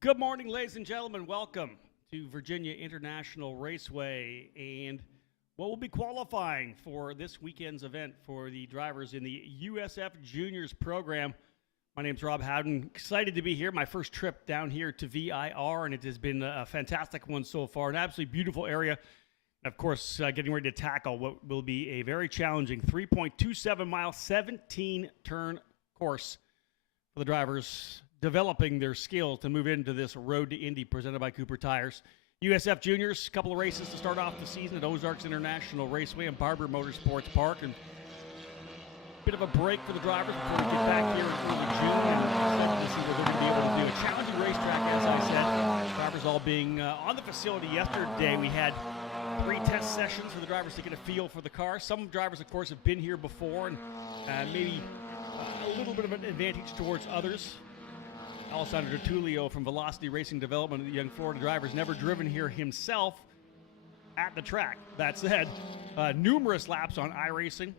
Good morning, ladies and gentlemen. Welcome to Virginia International Raceway and what will be qualifying for this weekend's event for the drivers in the USF Juniors program. My name's Rob Howden. Excited to be here. My first trip down here to VIR, and it has been a fantastic one so far. An absolutely beautiful area. Of course, getting ready to tackle what will be a very challenging 3.27-mile, 17-turn course for the drivers, developing their skill to move into this Road to Indy presented by Cooper Tires. USF Juniors, a couple of races to start off the season at Ozarks International Raceway and Barber Motorsports Park. And a bit of a break for the drivers before we get back here in early June and to see what they're going to be able to do. A challenging racetrack, as I said. Drivers all being on the facility yesterday. We had 3 test sessions for the drivers to get a feel for the car. Some drivers, of course, have been here before and maybe a little bit of an advantage towards others. Alessandro Tullio from Velocity Racing Development, the young Florida driver, has never driven here himself at the track. That said, numerous laps on iRacing.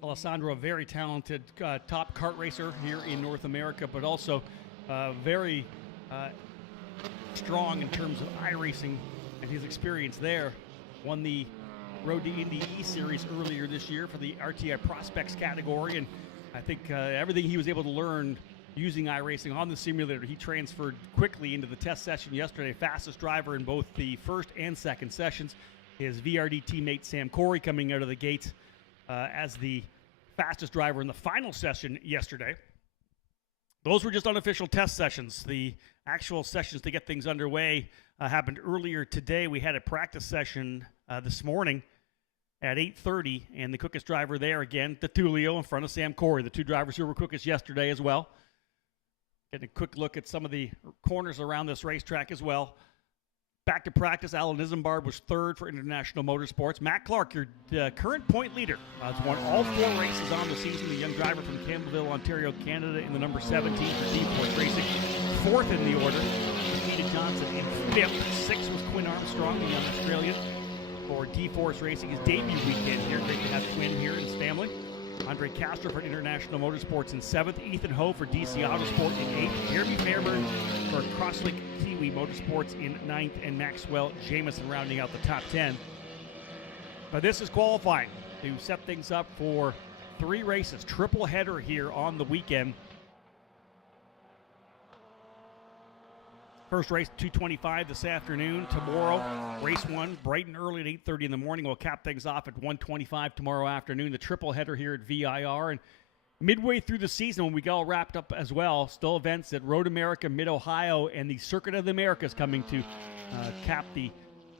Alessandro, a very talented top kart racer here in North America, but also very strong in terms of iRacing and his experience there. Won the Road to Indy E-Series earlier this year for the RTI Prospects category, and I think everything he was able to learn using iRacing on the simulator, he transferred quickly into the test session yesterday. Fastest driver in both the first and second sessions. His VRD teammate Sam Corey coming out of the gate as the fastest driver in the final session yesterday. Those were just unofficial test sessions. The actual sessions to get things underway happened earlier today. We had a practice session this morning at 8:30, and the quickest driver there again, Tullio, in front of Sam Corey, the 2 drivers who were quickest yesterday as well. Getting a quick look at some of the corners around this racetrack as well. Back to practice, Alan Isambard was 3rd for International Motorsports. Matt Clark, your current point leader, has won all 4 races on the season. The young driver from Campbellville, Ontario, Canada, in the number 17 for D-Force Racing. 4th in the order, Peter Johnson in 5th. 6th was Quinn Armstrong, the young Australian, for D-Force Racing. His debut weekend here. Great to have Quinn here and his family. Andre Castro for International Motorsports in 7th. Ethan Ho for DC Autosport in 8th. Jeremy Fairburn for Crosslink Kiwi Motorsports in 9th. And Maxwell Jamison rounding out the top 10. But this is qualifying to set things up for 3 races. Triple header here on the weekend. First race, 2:25 this afternoon. Tomorrow, race 1, bright and early at 8:30 in the morning. We'll cap things off at 1:25 tomorrow afternoon. The triple header here at VIR. And midway through the season, when we get all wrapped up as well, still events at Road America, Mid-Ohio, and the Circuit of the Americas coming to cap the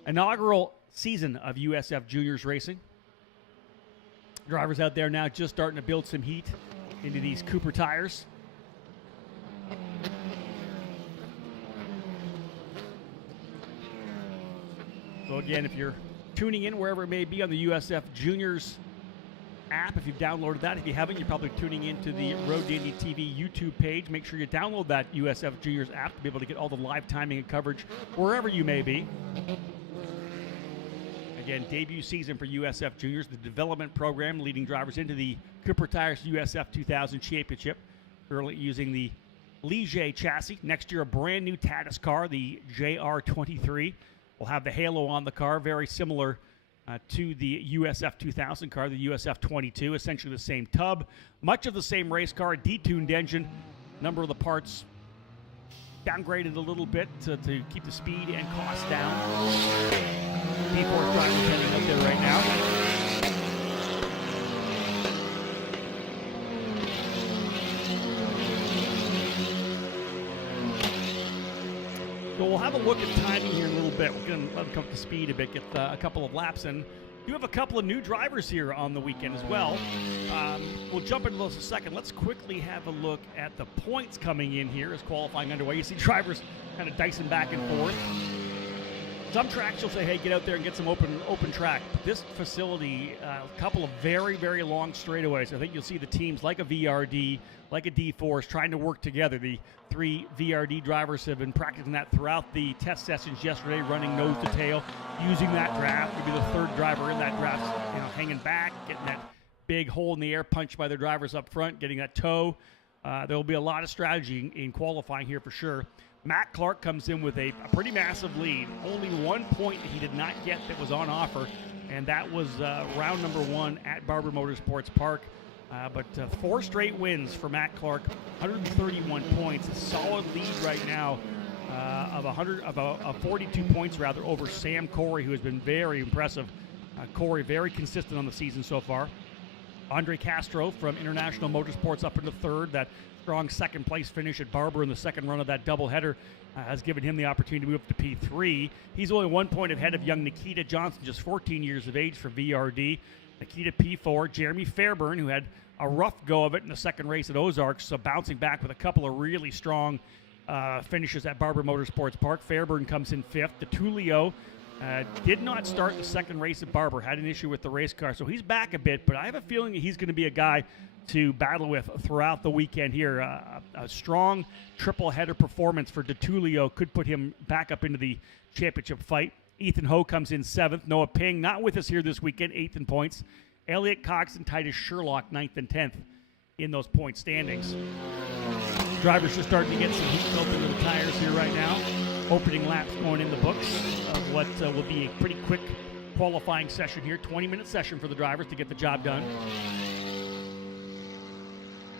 inaugural season of USF Juniors Racing. Drivers out there now just starting to build some heat into these Cooper tires. So again, if you're tuning in wherever it may be on the USF Juniors app, if you've downloaded that, if you haven't, you're probably tuning into the Road to Indy TV YouTube page. Make sure you download that USF Juniors app to be able to get all the live timing and coverage wherever you may be. Again, debut season for USF Juniors, the development program leading drivers into the Cooper Tires USF 2000 Championship, currently using the Ligier chassis. Next year, a brand new Tatis car, the JR23. We'll have the halo on the car, very similar to the USF 2000 car, the USF 22, essentially the same tub. Much of the same race car, detuned engine. Number of the parts downgraded a little bit to keep the speed and cost down. D-Force drivers heading up there right now. So we'll have a look at timing here in a little bit. We're going to let them come up to speed a bit, get a couple of laps in. You have a couple of new drivers here on the weekend as well. We'll jump into those in a second. Let's quickly have a look at the points coming in here as qualifying underway. You see drivers kind of dicing back and forth. Some tracks you'll say, hey, get out there and get some open track. But this facility, a couple of very, very long straightaways. I think you'll see the teams like a VRD, like a D-Force trying to work together. The 3 VRD drivers have been practicing that throughout the test sessions yesterday, running nose to tail, using that draft. Maybe the 3rd driver in that draft, hanging back, getting that big hole in the air punched by their drivers up front, getting that toe. There will be a lot of strategy in qualifying here for sure. Matt Clark comes in with a pretty massive lead. Only 1 point that he did not get that was on offer, and that was round number 1 at Barber Motorsports Park. But 4 straight wins for Matt Clark, 131 points, a solid lead right now of 42 points rather over Sam Corey, who has been very impressive. Corey very consistent on the season so far. Andre Castro from International Motorsports up into third. That strong second place finish at Barber in the second run of that doubleheader has given him the opportunity to move up to P3. He's only 1 point ahead of young Nikita Johnson, just 14 years of age for VRD. Nikita P4. Jeremy Fairburn, who had a rough go of it in the second race at Ozarks, so bouncing back with a couple of really strong finishes at Barber Motorsports Park. Fairburn comes in 5th. DeTulio did not start the second race at Barber, had an issue with the race car, so he's back a bit, but I have a feeling that he's going to be a guy to battle with throughout the weekend here. A strong triple-header performance for DeTulio could put him back up into the championship fight. Ethan Ho comes in 7th. Noah Ping, not with us here this weekend, 8th in points. Elliott Cox and Titus Sherlock, 9th and 10th in those point standings. Drivers are starting to get some heat built into the tires here right now. Opening laps going in the books of what will be a pretty quick qualifying session here. 20-minute session for the drivers to get the job done.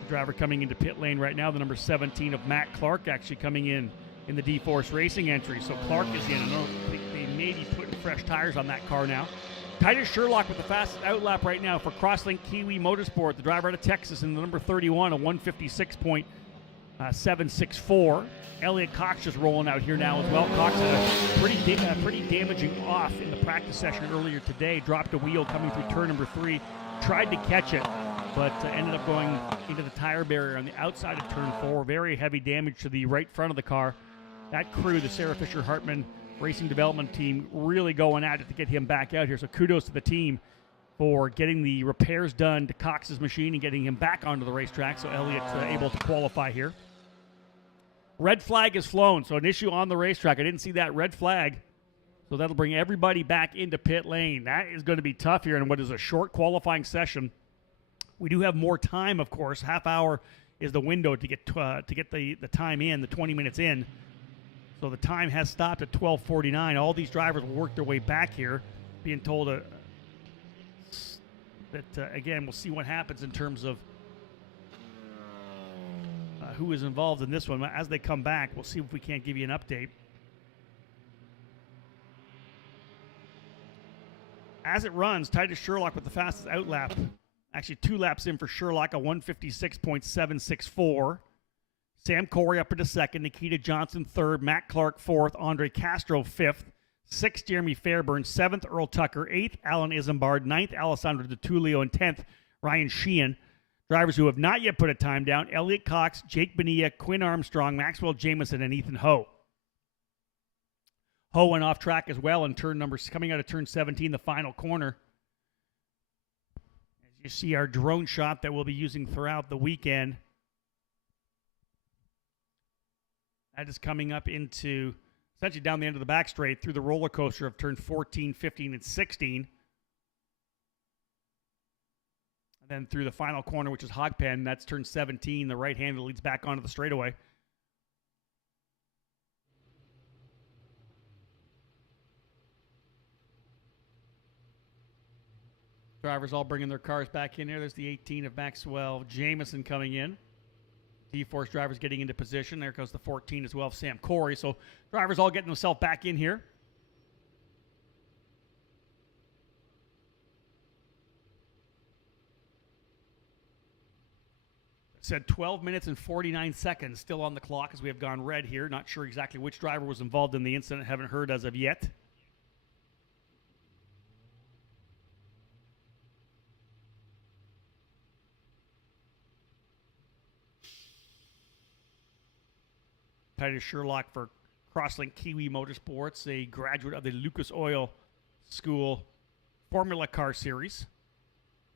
The driver coming into pit lane right now, the number 17 of Matt Clark, actually coming in the D-Force Racing entry. So Clark is in. I know they may be putting fresh tires on that car now. Titus Sherlock with the fastest outlap right now for Crosslink Kiwi Motorsport, the driver out of Texas in the number 31, a 156.764. Elliott Cox just rolling out here now as well. Cox had a pretty damaging off in the practice session earlier today. Dropped a wheel coming through turn number 3. Tried to catch it, but ended up going into the tire barrier on the outside of turn 4. Very heavy damage to the right front of the car. That crew, the Sarah Fisher Hartman Racing Development Team, really going at it to get him back out here. So kudos to the team for getting the repairs done to Cox's machine and getting him back onto the racetrack. So Elliott's able to qualify here. Red flag is flown, so an issue on the racetrack. I didn't see that red flag. So that'll bring everybody back into pit lane. That is going to be tough here in what is a short qualifying session. We do have more time, of course. Half hour is the window to get the time in, the 20 minutes in. So the time has stopped at 12:49. All these drivers will work their way back here, being told that, again, we'll see what happens in terms of who is involved in this one. As they come back, we'll see if we can't give you an update. As it runs, Titus Sherlock with the fastest outlap. Actually, 2 laps in for Sherlock, a 156.764. Sam Corey up into 2nd. Nikita Johnson 3rd. Matt Clark 4th. Andre Castro 5th. 6th, Jeremy Fairburn. 7th, Earl Tucker. 8th, Alan Isambard. 9th, Alessandro DeTulio. And 10th, Ryan Sheehan. Drivers who have not yet put a time down: Elliott Cox, Jake Bonilla, Quinn Armstrong, Maxwell Jamison, and Ethan Ho. Ho went off track as well in coming out of turn 17, the final corner. As you see our drone shot that we'll be using throughout the weekend. That is coming up into, essentially down the end of the back straight through the roller coaster of turn 14, 15, and 16. And then through the final corner, which is Hogpen, that's turn 17, the right hand that leads back onto the straightaway. Drivers all bringing their cars back in here. There's the 18 of Maxwell Jamison coming in. D-Force drivers getting into position. There goes the 14 as well of Sam Corey. So drivers all getting themselves back in here. Said 12 minutes and 49 seconds still on the clock as we have gone red here. Not sure exactly which driver was involved in the incident. Haven't heard as of yet. Titus Sherlock for Crosslink Kiwi Motorsports, a graduate of the Lucas Oil School Formula Car Series.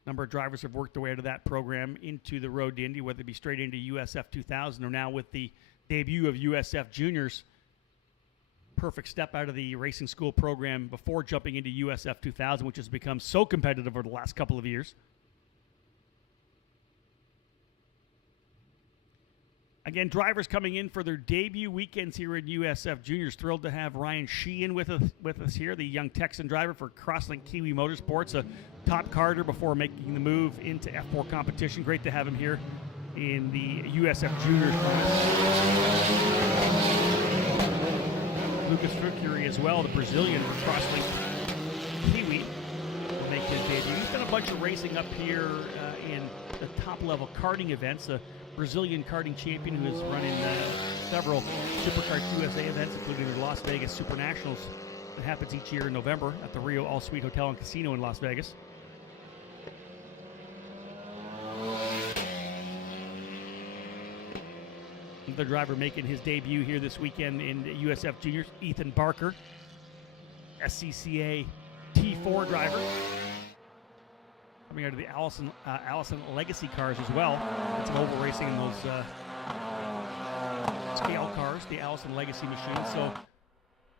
A number of drivers have worked their way out of that program into the Road to Indy, whether it be straight into USF 2000 or now with the debut of USF Juniors. Perfect step out of the racing school program before jumping into USF 2000, which has become so competitive over the last couple of years. Again, drivers coming in for their debut weekends here in USF Juniors. Thrilled to have Ryan Sheehan with us here, the young Texan driver for Crosslink Kiwi Motorsports, a top carder before making the move into F4 competition. Great to have him here in the USF Juniors class. Lucas Fukuri as well, the Brazilian for Crosslink Kiwi, will make his debut. He's done a bunch of racing up here in the top-level karting events. Brazilian karting champion who has run in several Supercars USA events, including the Las Vegas Super Nationals that happens each year in November at the Rio All Suite Hotel and Casino in Las Vegas. Another driver making his debut here this weekend in USF Juniors, Ethan Barker, SCCA T4 driver. Coming out of the Allison Legacy cars as well. It's an oval racing in those scale cars, the Allison Legacy machine. So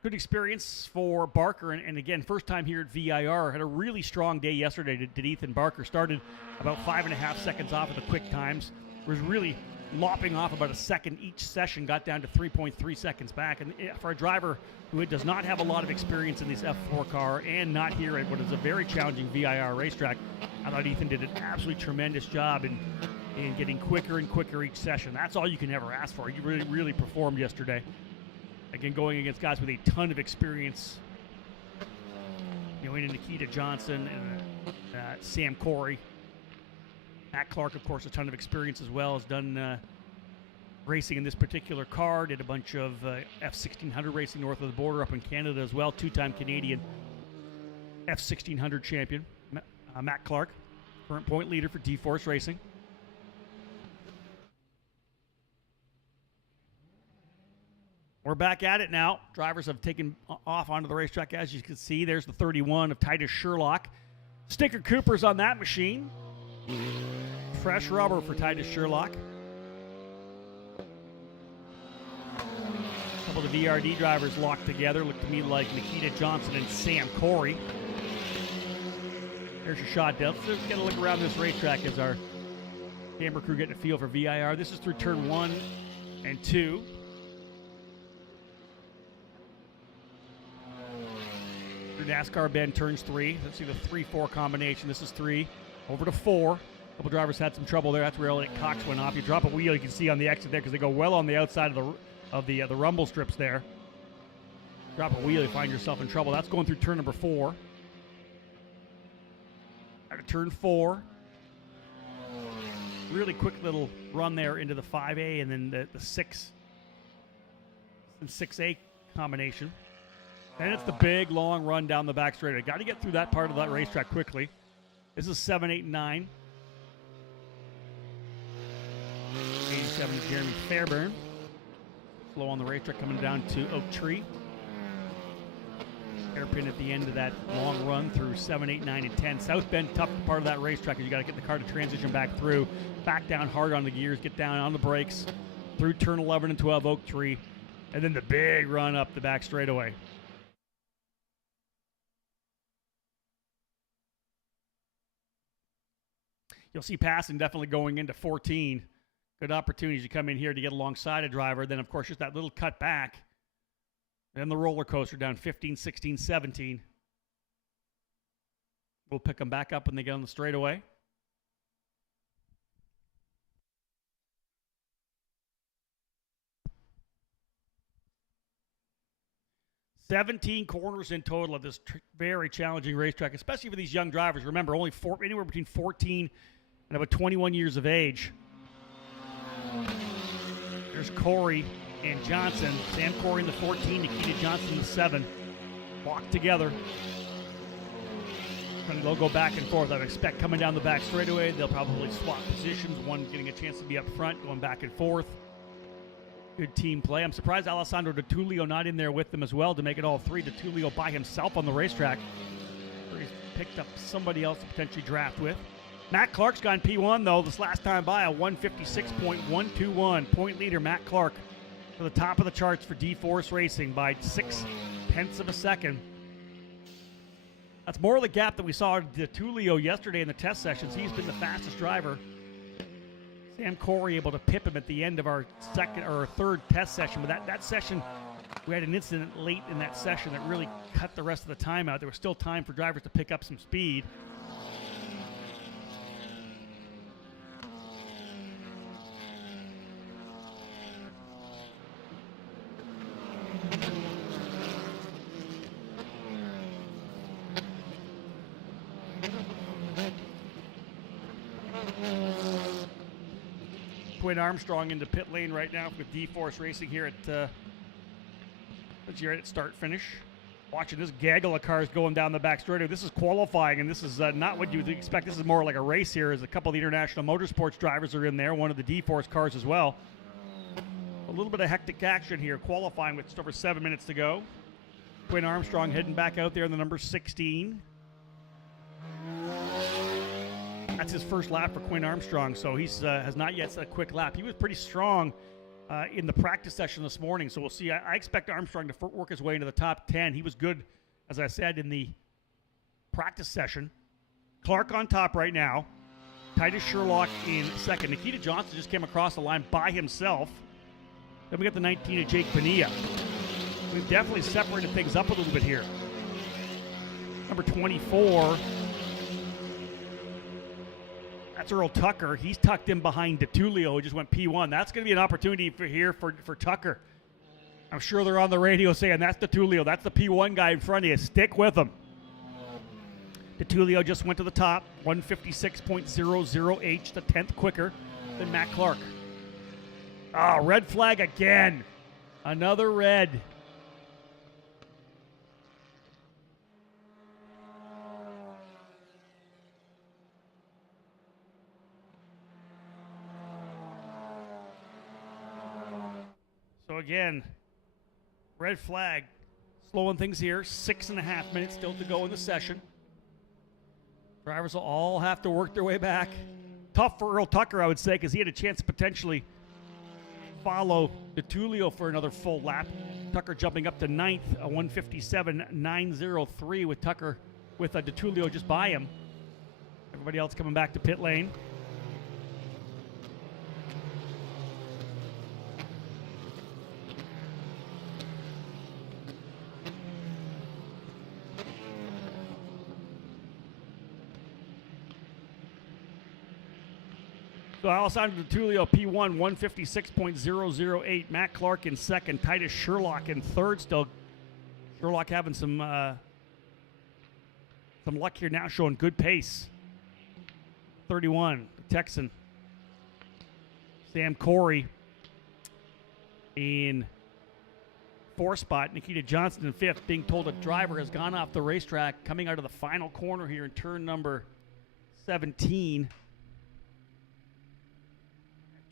good experience for Barker. And again, first time here at VIR. Had a really strong day yesterday. Did Ethan Barker. Started about 5.5 seconds off of the quick times. Was really lopping off about a second each session. Got down to 3.3 seconds back. And for a driver who does not have a lot of experience in this F4 car and not here at what is a very challenging VIR racetrack, I thought Ethan did an absolutely tremendous job in getting quicker and quicker each session. That's all you can ever ask for. You really, really performed yesterday. Again, going against guys with a ton of experience. You know, Nikita Johnson and Sam Corey. Matt Clark, of course, a ton of experience as well. Has done racing in this particular car. Did a bunch of F1600 racing north of the border up in Canada as well. Two-time Canadian F1600 champion. Matt Clark, current point leader for D-Force Racing. We're back at it now. Drivers have taken off onto the racetrack. As you can see, there's the 31 of Titus Sherlock. Sticker Cooper's on that machine. Fresh rubber for Titus Sherlock. A couple of the VRD drivers locked together. Look to me like Nikita Johnson and Sam Corey. There's your shot, Dale. Let's get a look around this racetrack as our camera crew getting a feel for VIR. This is through turn 1 and 2. Through NASCAR bend turns 3. Let's see the 3-4 combination. This is 3 over to 4. A couple drivers had some trouble there. That's where Elliott Cox went off. You drop a wheel, you can see on the exit there because they go well on the outside of the rumble strips there. Drop a wheel, you find yourself in trouble. That's going through turn number 4. Turn 4. Really quick little run there into the 5A and then the 6A combination. And it's the big, long run down the back straightaway. Got to get through that part of that racetrack quickly. This is 7, 8, and 9. 87 is Jeremy Fairbairn. Slow on the racetrack coming down to Oak Tree. Hairpin at the end of that long run through 7, 8, 9, and 10. South Bend, tough part of that racetrack because you got to get the car to transition back through. Back down hard on the gears, get down on the brakes. Through turn 11 and 12, Oak Tree. And then the big run up the back straightaway. You'll see passing definitely going into 14. Good opportunities to come in here to get alongside a driver. Then, of course, just that little cut back. Then the roller coaster down 15, 16, 17. We'll pick them back up when they get on the straightaway. $17 corners in total of this very challenging racetrack, especially for these young drivers. Remember, only anywhere between 14 and about 21 years of age. There's Corey and Johnson. Sam Corey in the 14, Nikita Johnson in the 7. Walk together. And they'll go back and forth. I would expect coming down the back straightaway, they'll probably swap positions. One getting a chance to be up front, going back and forth. Good team play. I'm surprised Alessandro DeTullio not in there with them as well to make it all 3. DeTullio by himself on the racetrack. He's picked up somebody else to potentially draft with. Matt Clark's gone P1, though, this last time by a 156.121. Point leader, Matt Clark, to the top of the charts for D-Force Racing by 0.6 of a second. That's more of the gap that we saw DeTullio yesterday in the test sessions. He's been the fastest driver Sam Corey able to pip him at the end of our second or third test session. But that session, we had an incident late in that session that really cut the rest of the time out. There was still time for drivers to pick up some speed. Quinn Armstrong into pit lane right now with D-Force Racing here at start finish. Watching this gaggle of cars going down the back straightaway. This is qualifying, and this is not what you would expect. This is more like a race here, as a couple of the International Motorsports drivers are in there, one of the D-Force cars as well. A little bit of hectic action here, qualifying with just over 7 minutes to go. Quinn Armstrong heading back out there in the number 16. That's his first lap for Quinn Armstrong, so he's has not yet set a quick lap. He was pretty strong in the practice session this morning, so we'll see. I expect Armstrong to work his way into the top 10. He was good, as I said, in the practice session. Clark on top right now. Titus Sherlock in second. Nikita Johnson just came across the line by himself. Then we got the 19 of Jake Bonilla. We've definitely separated things up a little bit here. Number 24. That's Earl Tucker. He's tucked in behind DeTulio, who just went P1. That's going to be an opportunity for Tucker. I'm sure they're on the radio saying, that's DeTulio. That's the P1 guy in front of you. Stick with him. DeTulio just went to the top. 156.00H, the 10th quicker than Matt Clark. Oh, red flag again. Another red. So again, red flag, slowing things here. 6.5 minutes still to go in the session. Drivers will all have to work their way back. Tough for Earl Tucker, I would say, because he had a chance to potentially follow DeTulio for another full lap. Tucker jumping up to 9th, a 157.903 with Tucker, with DeTulio just by him. Everybody else coming back to pit lane. So Alessandro DeTulio, P1, 156.008. Matt Clark in second. Titus Sherlock in third still. Sherlock having some luck here now, showing good pace. 31, the Texan. Sam Corey in fourth spot. Nikita Johnson in fifth, being told a driver has gone off the racetrack coming out of the final corner here in turn number 17.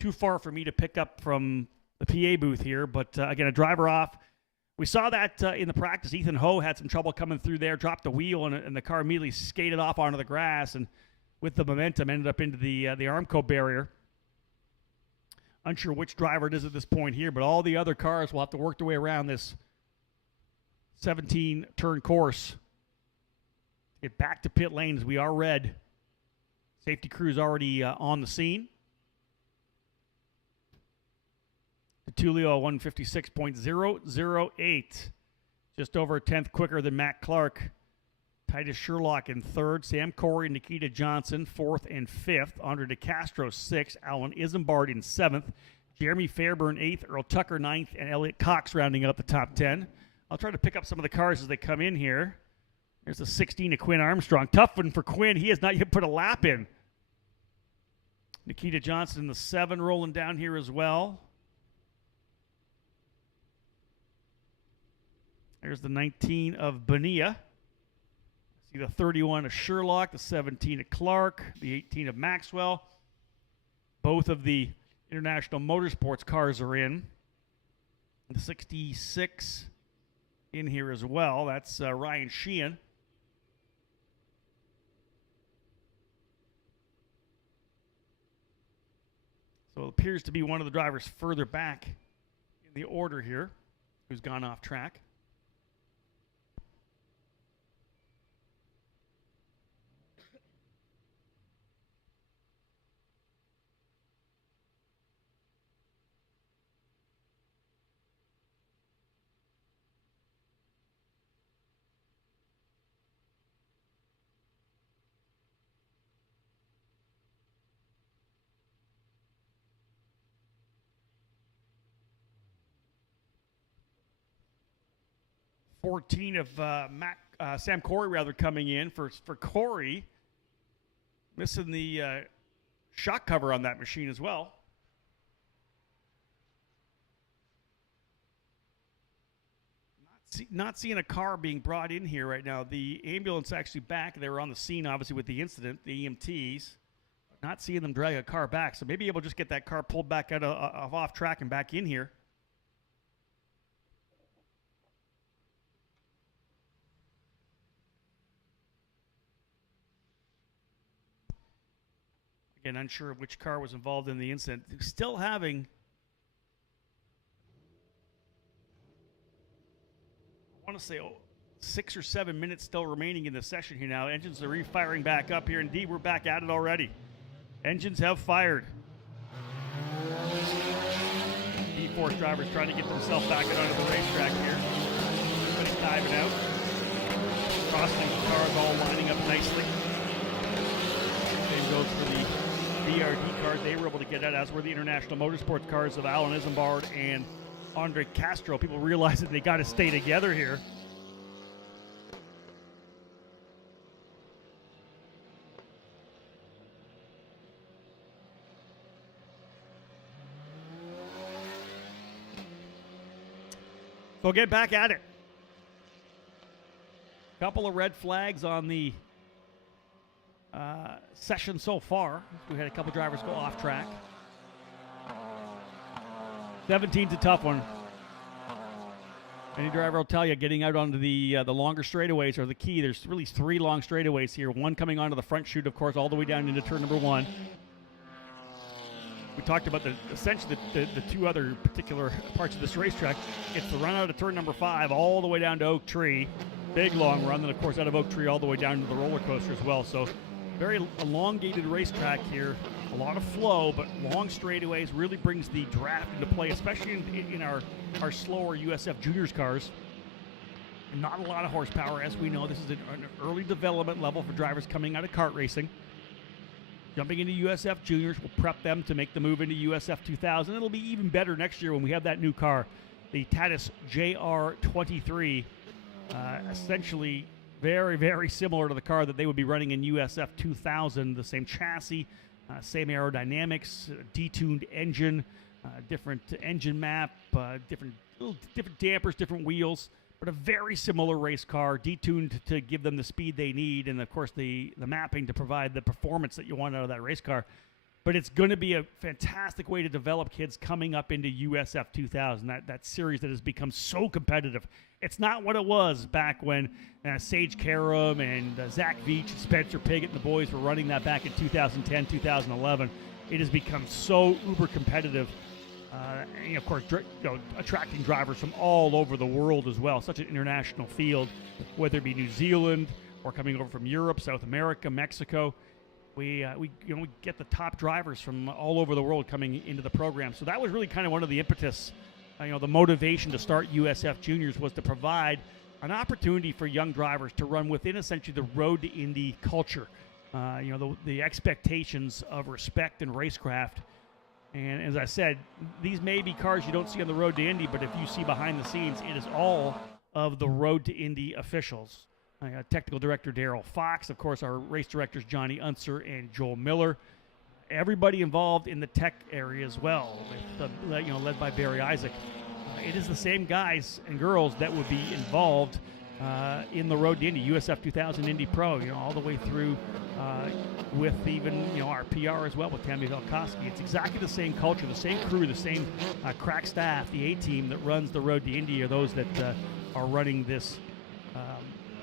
Too far for me to pick up from the PA booth here, but again, a driver off. We saw that in the practice. Ethan Ho had some trouble coming through there, dropped the wheel, and the car immediately skated off onto the grass, and with the momentum ended up into the Armco barrier. Unsure which driver it is at this point here, but all the other cars will have to work their way around this 17-turn course. Get back to pit lanes. We are red. Safety crew's already on the scene. DeTulio, 156.008. Just over a 10th quicker than Matt Clark. Titus Sherlock in third. Sam Corey and Nikita Johnson, fourth and fifth. Andre DeCastro, sixth. Alan Isambard in seventh. Jeremy Fairburn, eighth. Earl Tucker, ninth. And Elliot Cox rounding out the top 10. I'll try to pick up some of the cars as they come in here. There's the 16 of Quinn Armstrong. Tough one for Quinn. He has not yet put a lap in. Nikita Johnson in the 7 rolling down here as well. There's the 19 of Bonilla. See the 31 of Sherlock, the 17 of Clark, the 18 of Maxwell. Both of the International Motorsports cars are in. The 66 in here as well. That's Ryan Sheehan. So it appears to be one of the drivers further back in the order here who's gone off track. 14 of Sam Corey rather coming in for Corey, missing the shock cover on that machine as well. Not seeing a car being brought in here right now. The ambulance actually back. They were on the scene, obviously, with the incident, the EMTs. Not seeing them drag a car back. So maybe able to just get that car pulled back out of off track and back in here. Again, unsure of which car was involved in the incident. Still having, I want to say, 6 or 7 minutes still remaining in the session here now. Engines are refiring back up here. Indeed, we're back at it already. Engines have fired. D-Force drivers trying to get themselves back out onto the racetrack here. Everybody's diving out. Crossing cars all lining up nicely. Same goes for the VIR cars. They were able to get out, as were the International Motorsports cars of Alan Isambard and Andre Castro. People realize that they got to stay together here. So get back at it. Couple of red flags on the session so far. We had a couple drivers go off track. 17's a tough one. Any driver will tell you getting out onto the longer straightaways are the key. There's really 3 long straightaways here. One coming onto the front chute, of course, all the way down into turn number 1. We talked about essentially the 2 other particular parts of this racetrack. It's the run out of turn number 5 all the way down to Oak Tree. Big long run, then of course out of Oak Tree all the way down to the roller coaster as well. So very elongated racetrack here. A lot of flow, but long straightaways really brings the draft into play, especially in our slower USF Juniors cars. Not a lot of horsepower, as we know. This is an early development level for drivers coming out of kart racing. Jumping into USF Juniors will prep them to make the move into USF 2000. It'll be even better next year when we have that new car, the Tatis JR23. Essentially very, very similar to the car that they would be running in USF 2000. The same chassis, same aerodynamics, detuned engine, different engine map, different dampers, different wheels. But a very similar race car, detuned to give them the speed they need, and of course the mapping to provide the performance that you want out of that race car. But it's going to be a fantastic way to develop kids coming up into USF 2000, that series that has become so competitive. It's not what it was back when Sage Karam and Zach Veach, Spencer Piggott, and the boys were running that back in 2010, 2011. It has become so uber competitive. And of course, attracting drivers from all over the world as well. Such an international field, whether it be New Zealand or coming over from Europe, South America, Mexico. We get the top drivers from all over the world coming into the program. So that was really kind of one of the impetus, the motivation to start USF Juniors was to provide an opportunity for young drivers to run within essentially the road to Indy culture. The expectations of respect and racecraft. And as I said, these may be cars you don't see on the road to Indy, but if you see behind the scenes, it is all of the road to Indy officials. Technical director Daryl Fox, of course, our race directors Johnny Unser and Joel Miller. Everybody involved in the tech area as well, led by Barry Isaac. It is the same guys and girls that would be involved in the road to Indy, USF 2000 Indy Pro, all the way through with even, our PR as well with Tammy Velkoski. It's exactly the same culture, the same crew, the same crack staff. The A-team that runs the road to Indy are those that are running this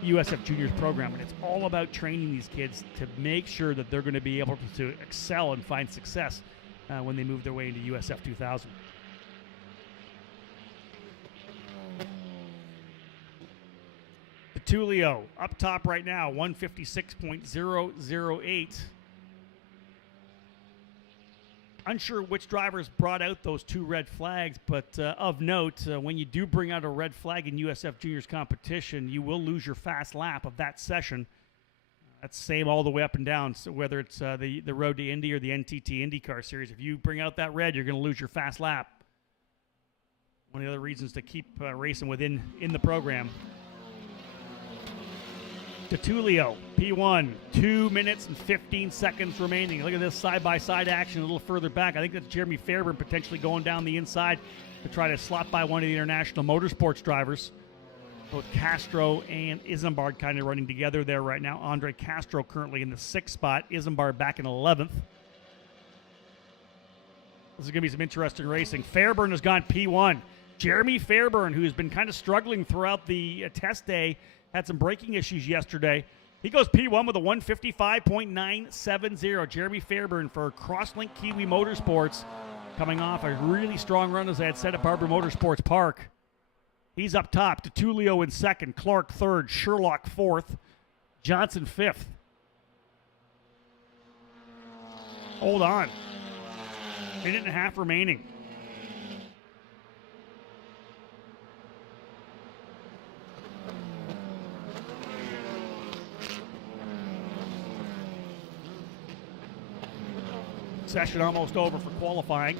USF Juniors program. And it's all about training these kids to make sure that they're going to be able to excel and find success when they move their way into USF 2000. Tulio up top right now, 156.008. Unsure which drivers brought out those 2 red flags, but of note, when you do bring out a red flag in USF Juniors competition, you will lose your fast lap of that session. That's the same all the way up and down, so whether it's the Road to Indy or the NTT IndyCar Series. If you bring out that red, you're going to lose your fast lap. One of the other reasons to keep racing in the program. DeTulio, P1, 2 minutes and 15 seconds remaining. Look at this side-by-side action a little further back. I think that's Jeremy Fairburn potentially going down the inside to try to slot by one of the International Motorsports drivers. Both Castro and Isambard kind of running together there right now. Andre Castro currently in the 6th spot. Isambard back in 11th. This is going to be some interesting racing. Fairburn has gone P1. Jeremy Fairburn, who has been kind of struggling throughout the test day, had some braking issues yesterday. He goes P1 with a 155.970. Jeremy Fairburn for Crosslink Kiwi Motorsports, coming off a really strong run, as I had said, at Barber Motorsports Park. He's up top. DeTulio in 2nd, Clark 3rd, Sherlock 4th, Johnson 5th. Hold on. Minute and a half remaining. Session almost over for qualifying.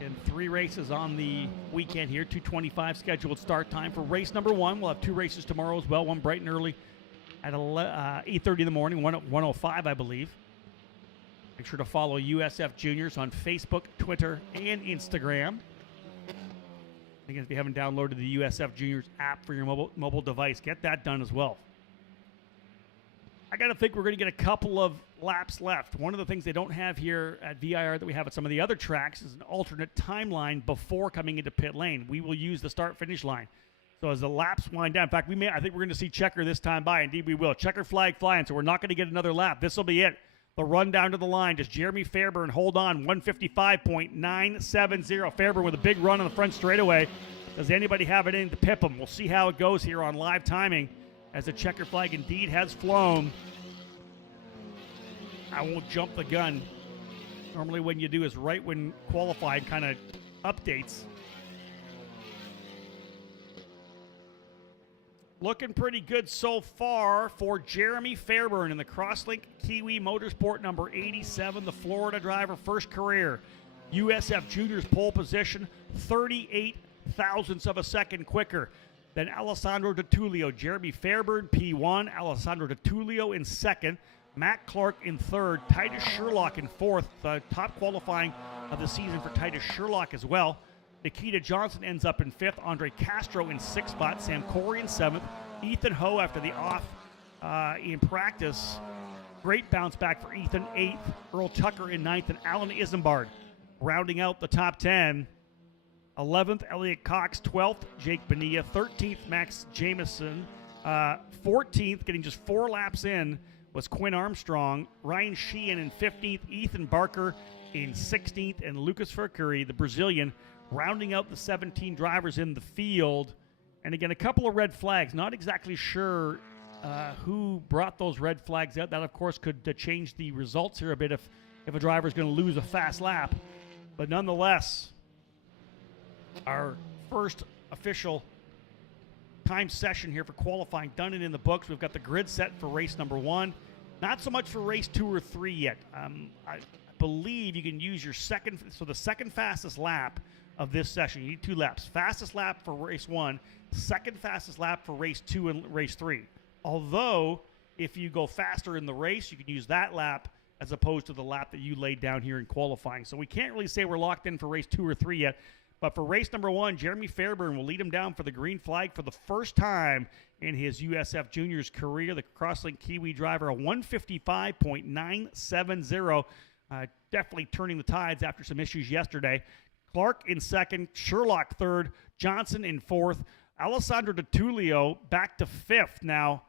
And 3 races on the weekend here. 2:25 scheduled start time for race number 1. We'll have 2 races tomorrow as well. One bright and early at 8:30 in the morning, one at 1:05, I believe. Make sure to follow USF Juniors on Facebook, Twitter, and Instagram. Again, if you haven't downloaded the USF Juniors app for your mobile device, get that done as well. I got to think we're going to get a couple of laps left. One of the things they don't have here at VIR that we have at some of the other tracks is an alternate timeline before coming into pit lane. We will use the start-finish line. So as the laps wind down, in fact, I think we're going to see checker this time by. Indeed, we will. Checker flag flying, so we're not going to get another lap. This will be it. The run down to the line. Does Jeremy Fairburn hold on? 155.970. Fairburn with a big run on the front straightaway. Does anybody have it in to pip him? We'll see how it goes here on live timing, as the checker flag indeed has flown. I won't jump the gun. Normally when you do is right when qualified kind of updates. Looking pretty good so far for Jeremy Fairburn in the Crosslink Kiwi Motorsport number 87, the Florida driver, first career. USF Juniors pole position, 38 thousandths of a second quicker than Alessandro DeTulio. Jeremy Fairburn, P1. Alessandro DeTulio in 2nd. Matt Clark in 3rd. Titus Sherlock in 4th. Top qualifying of the season for Titus Sherlock as well. Nikita Johnson ends up in 5th. Andre Castro in 6th spot. Sam Corey in 7th. Ethan Ho after the off in practice. Great bounce back for Ethan, 8th. Earl Tucker in 9th. And Alan Isambard rounding out the top 10. 11th, Elliot Cox. 12th, Jake Bonilla. 13th, Max Jameson. 14th, getting just 4 laps in, was Quinn Armstrong. Ryan Sheehan in 15th. Ethan Barker in 16th. And Lucas Furcuri, the Brazilian, rounding out the 17 drivers in the field. And again, a couple of red flags. Not exactly sure who brought those red flags out. That, of course, could change the results here a bit if a driver is going to lose a fast lap. But nonetheless, our first official time session here for qualifying done and in the books. We've got the grid set for race number 1. Not so much for race 2 or 3 yet. I believe you can use your second, so the second fastest lap of this session. You need 2 laps. Fastest lap for race 1, second fastest lap for race 2 and race 3. Although, if you go faster in the race, you can use that lap as opposed to the lap that you laid down here in qualifying. So we can't really say we're locked in for race 2 or 3 yet. But for race number 1, Jeremy Fairburn will lead him down for the green flag for the first time in his USF Juniors career. The Crosslink Kiwi driver, a 155.970. Definitely turning the tides after some issues yesterday. Clark in 2nd, Sherlock 3rd, Johnson in 4th, Alessandro DeTulio back to 5th. Now,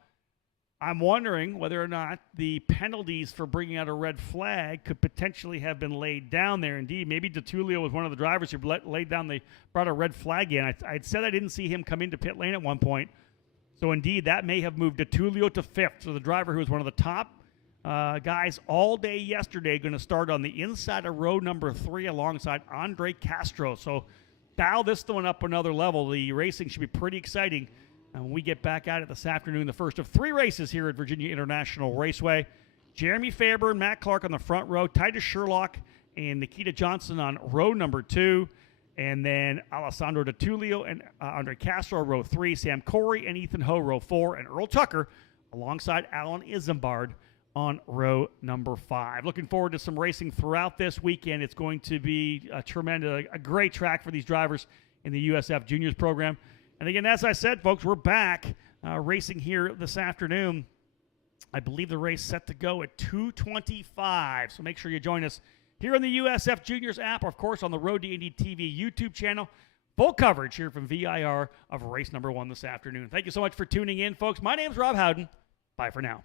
I'm wondering whether or not the penalties for bringing out a red flag could potentially have been laid down there. Indeed, maybe DeTulio was one of the drivers who brought a red flag in. I'd said I didn't see him come into pit lane at one point. So, indeed, that may have moved DeTulio to 5th. So, the driver who was one of the top guys all day yesterday going to start on the inside of row number 3 alongside Andre Castro. So, dial this one up another level. The racing should be pretty exciting. And when we get back at it this afternoon, the first of 3 races here at Virginia International Raceway. Jeremy Fairburn, Matt Clark on the front row, Titus Sherlock and Nikita Johnson on row number 2. And then Alessandro DiTullio and Andre Castro, row 3. Sam Corey and Ethan Ho, row 4. And Earl Tucker alongside Alan Isambard on row number 5. Looking forward to some racing throughout this weekend. It's going to be a great track for these drivers in the USF Juniors program. And again, as I said, folks, we're back racing here this afternoon. I believe the race set to go at 2:25. So make sure you join us here on the USF Juniors app, or of course on the Road to Indy TV YouTube channel. Full coverage here from VIR of race number 1 this afternoon. Thank you so much for tuning in, folks. My name's Rob Howden. Bye for now.